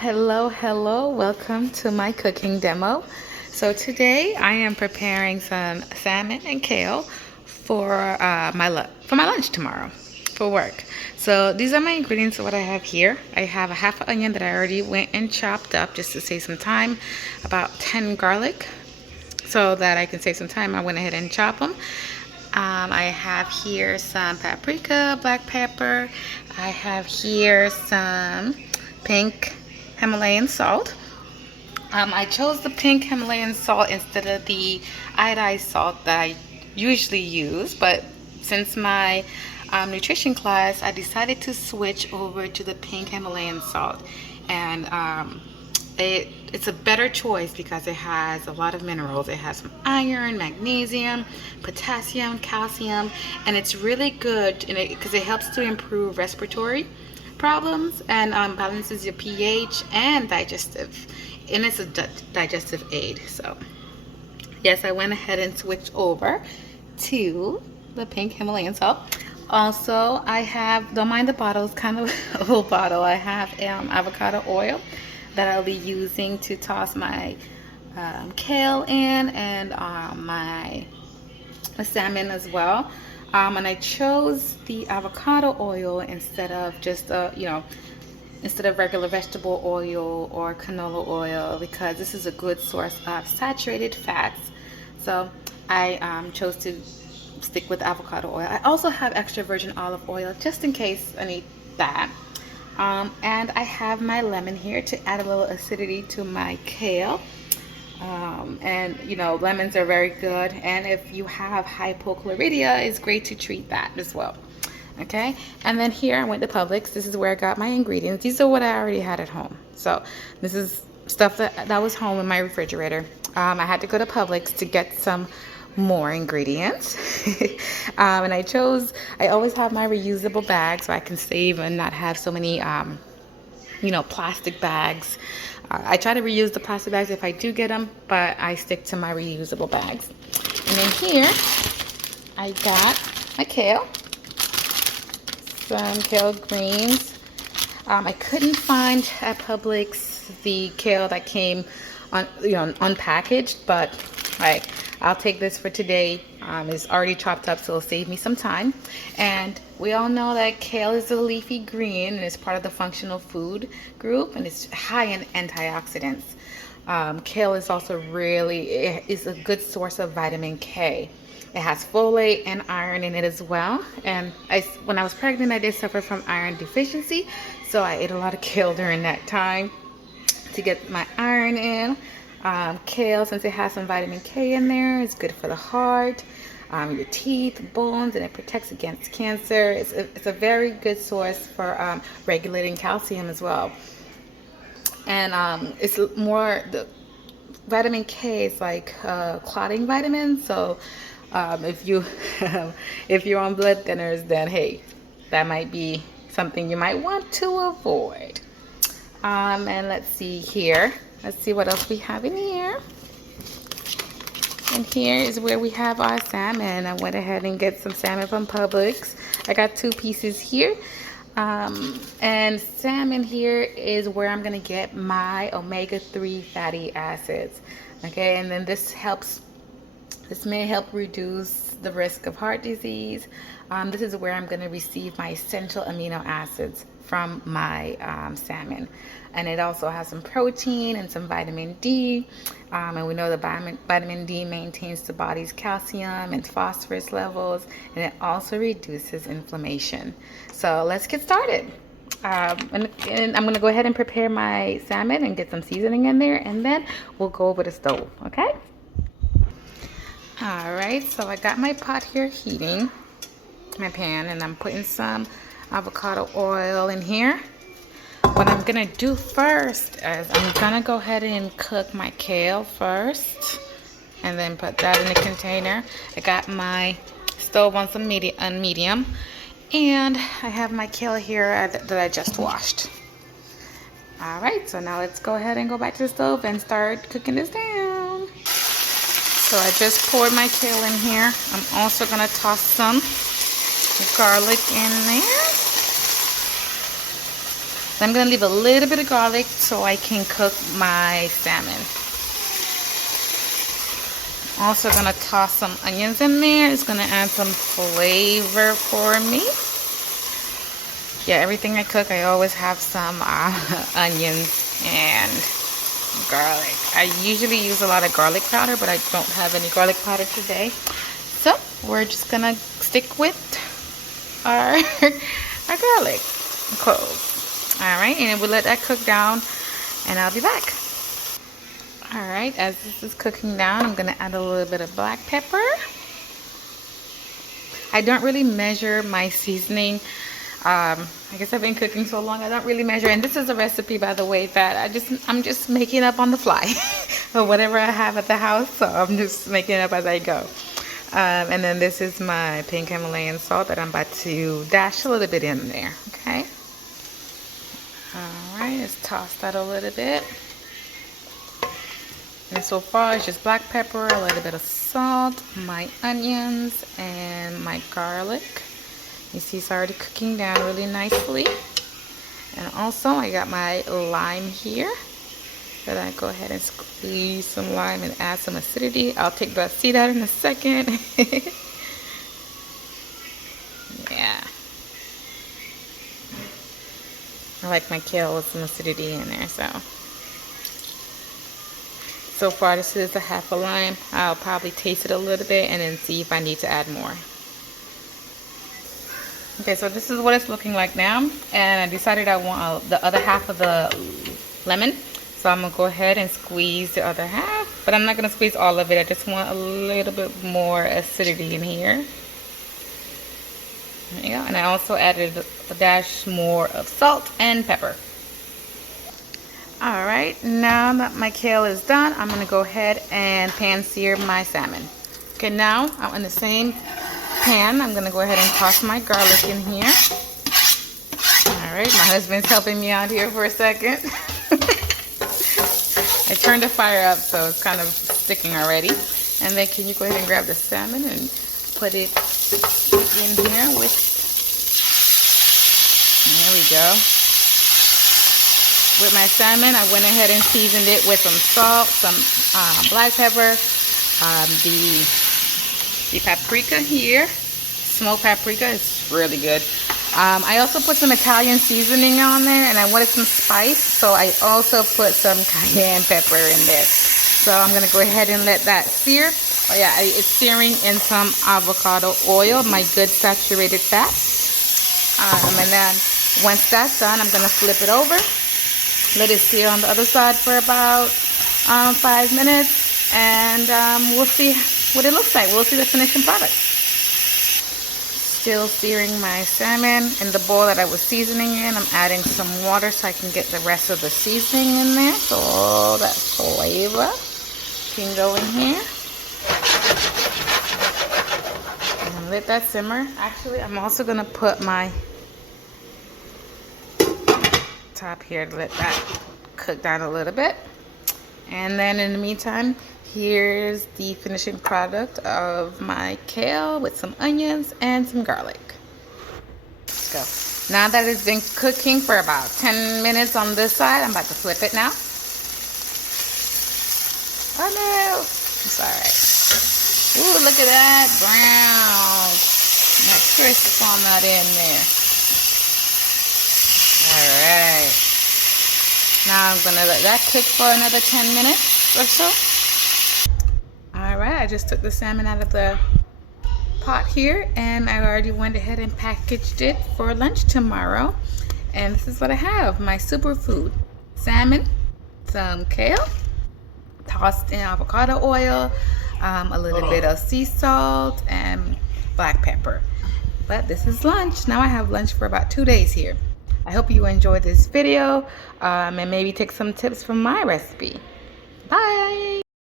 Hello, welcome to my cooking demo. So today I am preparing some salmon and kale for my lunch tomorrow for work. So these are my ingredients of what I have here. I have a half an onion that I already went and chopped up just to save some time, about 10 garlic, so that I can save some time. I went ahead and chopped them. I have here some paprika, black pepper. I have here some pink Himalayan salt. I chose the pink Himalayan salt instead of the iodized salt that I usually use, but since my nutrition class, I decided to switch over to the pink Himalayan salt, and it's a better choice because it has a lot of minerals. It has some iron, magnesium, potassium, calcium, and it's really good because it helps to improve respiratory problems and balances your pH and digestive, and it's a digestive aid. So yes, I went ahead and switched over to the pink Himalayan salt. Also, I have, don't mind the bottle, it's kind of a old bottle. I have avocado oil that I'll be using to toss my kale in, and my salmon as well. And I chose the avocado oil instead of just instead of regular vegetable oil or canola oil, because this is a good source of saturated fats. So I chose to stick with avocado oil. I also have extra virgin olive oil just in case I need that. And I have my lemon here to add a little acidity to my kale. And lemons are very good, and if you have hypochlorhydria, it's great to treat that as well. Okay, and then here I went to Publix. This is where I got my ingredients. These are what I already had at home. So this is stuff that was home in my refrigerator. I had to go to Publix to get some more ingredients. And I always have my reusable bag so I can save and not have so many plastic bags. I try to reuse the plastic bags if I do get them, but I stick to my reusable bags. And then here I got my kale, some kale greens. I couldn't find at Publix the kale that came unpackaged, but I'll take this for today. It's already chopped up, so it'll save me some time. And we all know that kale is a leafy green and it's part of the functional food group, and it's high in antioxidants. Kale is also is a good source of vitamin K. It has folate and iron in it as well. And when I was pregnant, I did suffer from iron deficiency, so I ate a lot of kale during that time to get my iron in. Kale, since it has some vitamin K in there, it's good for the heart, your teeth, bones, and it protects against cancer. It's a very good source for regulating calcium as well. And the vitamin K is like clotting vitamin. So if you're on blood thinners, then hey, that might be something you might want to avoid. And let's see here. Let's see what else we have in here. And here is where we have our salmon. I went ahead and get some salmon from Publix. I got 2 pieces here. And salmon here is where I'm going to get my omega-3 fatty acids. Okay, and then this may help reduce the risk of heart disease. This is where I'm going to receive my essential amino acids from my salmon. And it also has some protein and some vitamin D. And we know the vitamin D maintains the body's calcium and phosphorus levels, and it also reduces inflammation. So let's get started. And I'm going to go ahead and prepare my salmon and get some seasoning in there, and then we'll go over the stove, okay? All right, so I got my pot here heating, my pan, and I'm putting some avocado oil in here. What I'm gonna do first is I'm gonna go ahead and cook my kale first, and then put that in a container. I got my stove on medium, and I have my kale here that I just washed. All right, so now let's go ahead and go back to the stove and start cooking this down. So I just poured my kale in here. I'm also gonna toss some garlic in there. I'm gonna leave a little bit of garlic so I can cook my salmon. Also gonna toss some onions in there. It's gonna add some flavor for me. Yeah, everything I cook, I always have some onions and garlic. I usually use a lot of garlic powder, but I don't have any garlic powder today. So we're just gonna stick with our garlic cloves. All right, and we'll let that cook down, and I'll be back. All right, as this is cooking down, I'm gonna add a little bit of black pepper. I don't really measure my seasoning. I guess I've been cooking so long, I don't really measure. And this is a recipe, by the way, that I'm just making up on the fly, or whatever I have at the house. So I'm just making it up as I go. And then this is my pink Himalayan salt that I'm about to dash a little bit in there. Okay. All right, let's toss that a little bit. And so far it's just black pepper, a little bit of salt, my onions, and my garlic. You see it's already cooking down really nicely. And also I got my lime here. Then I go ahead and squeeze some lime and add some acidity. I'll take the seed out in a second. Yeah. I like my kale with some acidity in there, so far this is a half a lime. I'll probably taste it a little bit and then see if I need to add more. Okay, so this is what it's looking like now, and I decided I want the other half of the lemon, so I'm gonna go ahead and squeeze the other half, but I'm not gonna squeeze all of it. I just want a little bit more acidity in here. There you go. And I also added a dash more of salt and pepper. All right, now that my kale is done, I'm gonna go ahead and pan sear my salmon. Okay, now I'm in the same pan. I'm gonna go ahead and toss my garlic in here. All right, my husband's helping me out here for a second. I turned the fire up, so it's kind of sticking already. And then can you go ahead and grab the salmon and put it in here with, there we go. With my salmon, I went ahead and seasoned it with some salt, some black pepper, the paprika here, smoked paprika. It's really good. I also put some Italian seasoning on there, and I wanted some spice, so I also put some cayenne pepper in there. So I'm gonna go ahead and let that sear. Oh yeah, it's searing in some avocado oil, my good saturated fat. And then once that's done, I'm gonna flip it over. Let it sear on the other side for about 5 minutes, and we'll see what it looks like. We'll see the finishing product. Still searing my salmon in the bowl that I was seasoning in. I'm adding some water so I can get the rest of the seasoning in there, so all that flavor can go in here. And let that simmer. Actually, I'm also gonna put my top here to let that cook down a little bit. And then in the meantime, here's the finishing product of my kale with some onions and some garlic. Let's go. Now that it's been cooking for about 10 minutes on this side, I'm about to flip it now. Oh no, it's alright. Ooh, look at that brown. That crisp on that in there. Alright. Now I'm gonna let that cook for another 10 minutes or so. Alright, I just took the salmon out of the pot here, and I already went ahead and packaged it for lunch tomorrow. And this is what I have: my superfood salmon, some kale, tossed in avocado oil, a little bit of sea salt, and black pepper. But this is lunch. Now I have lunch for about 2 days here. I hope you enjoyed this video, and maybe take some tips from my recipe. Bye!